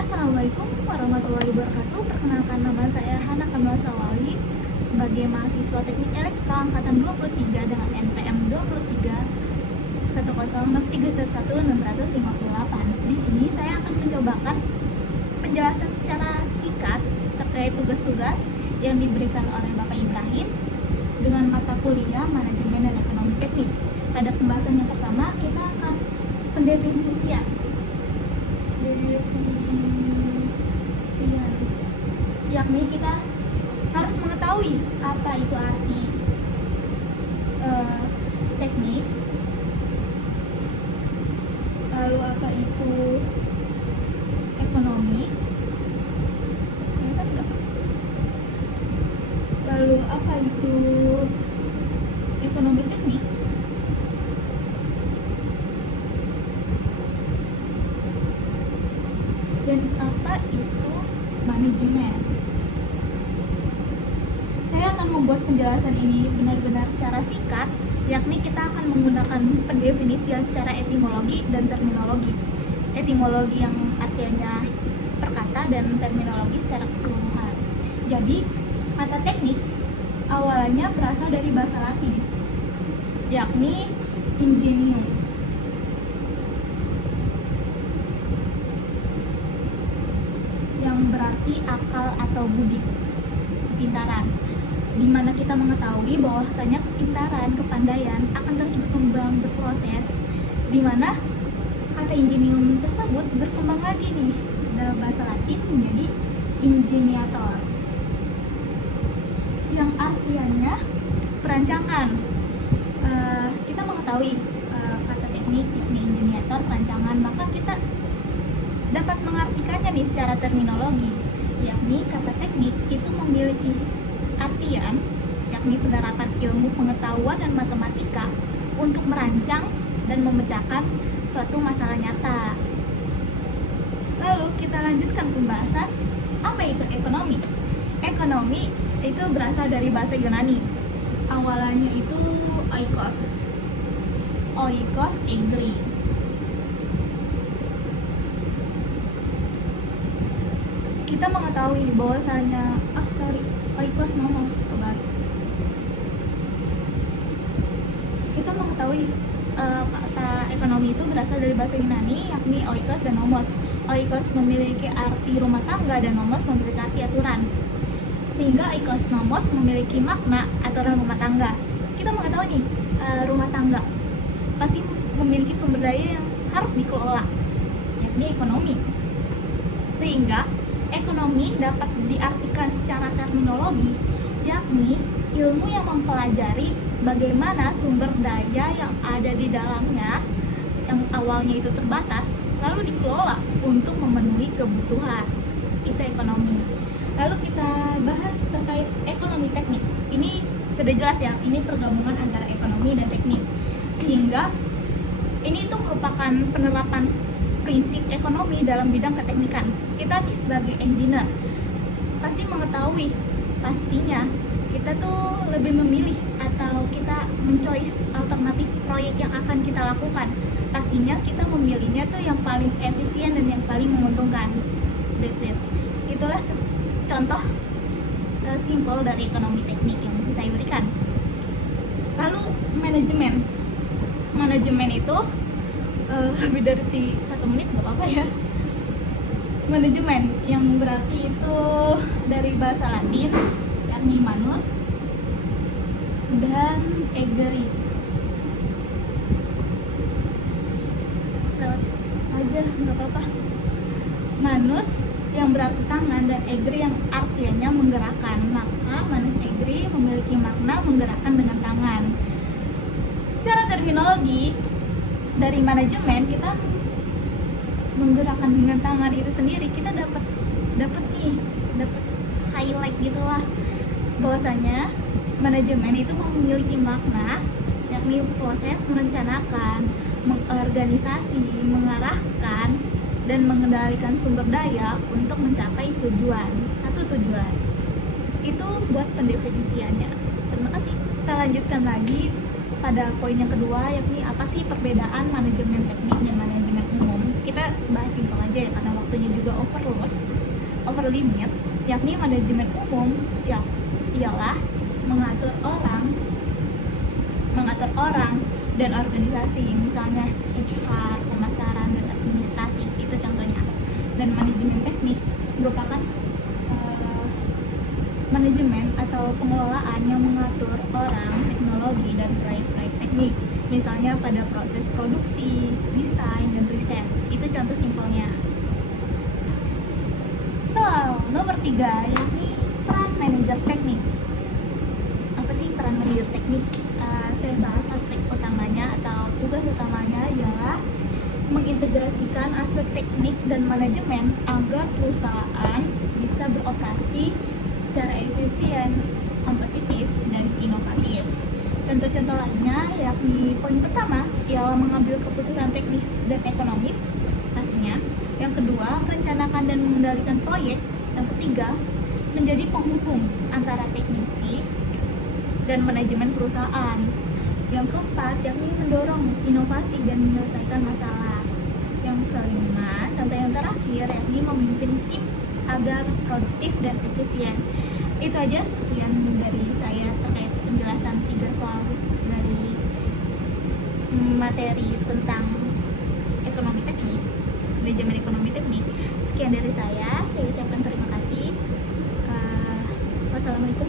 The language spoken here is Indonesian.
Assalamualaikum warahmatullahi wabarakatuh. Perkenalkan, nama saya Hana Kamila Syawali sebagai mahasiswa Teknik Elektro angkatan 23 dengan NPM 23 106311658. Di sini saya akan mencobakan penjelasan secara singkat terkait tugas-tugas yang diberikan oleh Bapak Ibrahim dengan mata kuliah Manajemen dan Ekonomi Teknik. Pada pembahasan yang pertama, kita akan pendefinisian. Yakni kita harus mengetahui apa itu arti teknik, lalu apa itu ekonomi, lalu apa itu ekonomi teknik, dan apa itu manajemen. Saya akan membuat penjelasan ini benar-benar secara singkat, yakni kita akan menggunakan pendefinisian secara etimologi dan terminologi. Etimologi yang artinya perkata dan terminologi secara keseluruhan. Jadi, kata teknik awalnya berasal dari bahasa Latin, yakni ingenium, yang berarti akal atau budi, kepintaran, di mana kita mengetahui bahwasanya kepintaran, kepandaian akan terus berkembang, berproses, di mana kata ingenium tersebut berkembang lagi nih dalam bahasa Latin menjadi ingeniator, yang artinya perancangan. Kita mengetahui kata teknik yakni ingeniator, perancangan, maka kita dapat mengartikannya nih secara terminologi, yakni kata teknik itu memiliki artian yakni penerapan ilmu pengetahuan dan matematika untuk merancang dan memecahkan suatu masalah nyata. Lalu kita lanjutkan pembahasan apa itu ekonomi. Ekonomi itu berasal dari bahasa Yunani. Awalannya itu oikos egri. Kita mengetahui bahwasanya oikos nomos, kita mengetahui kata ekonomi itu berasal dari bahasa Yunani, yakni oikos dan nomos. Oikos memiliki arti rumah tangga dan nomos memiliki arti aturan, sehingga oikos nomos memiliki makna aturan rumah tangga. Kita mengetahui nih, rumah tangga pasti memiliki sumber daya yang harus dikelola, yakni ekonomi. Sehingga ekonomi dapat diartikan secara terminologi, yakni ilmu yang mempelajari bagaimana sumber daya yang ada di dalamnya yang awalnya itu terbatas, lalu dikelola untuk memenuhi kebutuhan. Itu ekonomi. Lalu kita bahas terkait ekonomi teknik. Ini sudah jelas ya, ini pergabungan antara ekonomi dan teknik. Sehingga ini itu merupakan penerapan prinsip ekonomi dalam bidang keteknikan. Kita nih sebagai engineer pasti mengetahui, pastinya kita tuh lebih memilih atau kita menchoice alternatif proyek yang akan kita lakukan. Pastinya kita memilihnya tuh yang paling efisien dan yang paling menguntungkan. That's it. Itulah contoh simple dari ekonomi teknik yang bisa saya berikan. Lalu manajemen. Manajemen itu lebih dari 1 menit nggak apa-apa ya. Manajemen yang berarti itu dari bahasa Latin, yakni manus dan egeri. Lewat aja nggak apa-apa. Manus yang berarti tangan dan egri yang artinya menggerakkan. Maka manus egri memiliki makna menggerakkan dengan tangan. Secara terminologi dari manajemen, kita menggerakkan dengan tangan itu sendiri, kita dapat highlight gitulah bahwasanya manajemen itu memiliki makna, yakni proses merencanakan, mengorganisasi, mengarahkan, dan mengendalikan sumber daya untuk mencapai satu tujuan. Itu buat pendefinisiannya. Terima kasih. Kita lanjutkan lagi pada poin yang kedua, yakni apa sih perbedaan manajemen teknik dan manajemen umum. kita bahas simpel aja ya karena waktunya juga over limit, yakni manajemen umum ya ialah mengatur orang dan organisasi, misalnya HR, pemasaran, dan administrasi, itu contohnya. Dan manajemen teknik merupakan manajemen atau pengelolaan yang mengatur orang, teknologi, dan proyek-proyek teknik, misalnya pada proses produksi, desain, dan riset. Itu contoh simpelnya. Nomor 3 yakni peran manajer teknik. Apa sih peran manajer teknik? Saya bahas aspek utamanya atau tugas utamanya ialah mengintegrasikan aspek teknik dan manajemen agar perusahaan bisa beroperasi secara efisien, kompetitif, dan inovatif. Contoh-contoh lainnya yakni poin pertama ialah mengambil keputusan teknis dan ekonomis pastinya. Yang kedua, merencanakan dan mengendalikan proyek. Yang ketiga, menjadi penghubung antara teknisi dan manajemen perusahaan. Yang keempat, yakni mendorong inovasi dan menyelesaikan masalah. Yang kelima, contoh yang terakhir, yakni memimpin tim agar produktif dan efisien. Itu aja sekian dari saya terkait penjelasan 3 soal dari materi tentang ekonomi teknik, manajemen ekonomi teknik. Sekian dari saya ucapkan terima kasih. Wassalamualaikum